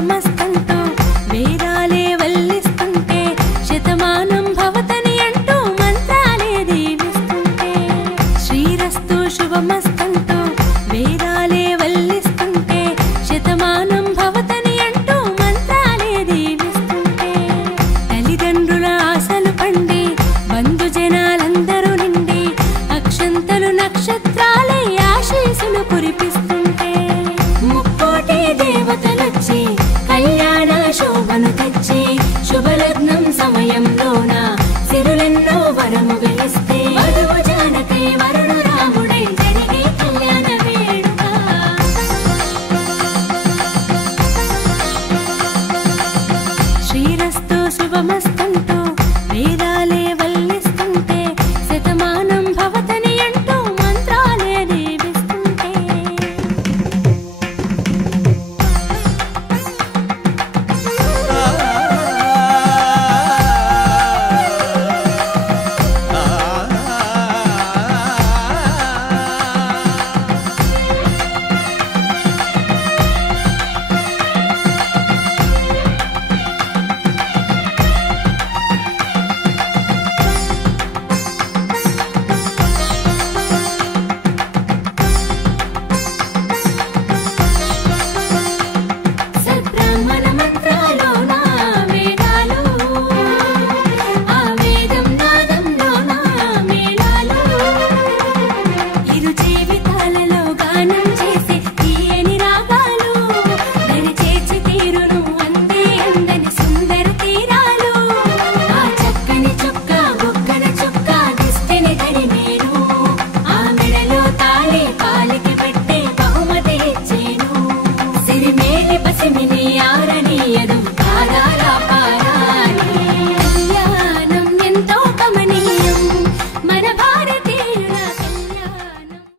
శుభమస్తంటూ వేదాలే వల్లిస్తుంటే శతమానం భవతని అంటూ మంత్రాలే దీవిస్తుంటే శ్రీరస్తు శుభమస్తంటూ వేదాలే వల్లిస్తుంటే శతమానం భవతని అంటూ మంత్రాలే దీవిస్తుంటే తల్లిదండ్రుల ఆశలు పండి బంధుజనాలందరూ నిండి అక్షంతలు నక్షత్రాలే ఆశీసులు కురిపిస్తుంటే ముక్కోటి దేవతలొచ్చి కళ్యాణ శోభను తెచ్చి శుభలగ్నం సమయంలోన సిరులెన్నో వరముగా ఇస్తే వధువు జానకై వరుడు రాముడై జరిగే కళ్యాణ వేడుక శ్రీరస్తు శుభమస్తంటూ వేదాలే వల్లిస్తుంటే శతమానం భవతని అంటూ మంత్రాలే దీవిస్తుంటే సద్బ్రాహ్మణ మంత్రాలోన వేదాలు ఆ వేదం నాదంలోన మేళాలు ఇరు జీవితాలలో గానం చేసే తీయని రాగాలు దరి చేర్చి తీరును అందే అందని సుందర తీరాలు ఆ చక్కని చుక్క బొక్కన చుక్క దిష్టిని దరి మీరు ఆ మెడలో తాళి పాలికి పెట్టే బహుమతి ఇచ్చేను సిరిమేలి పసిమిని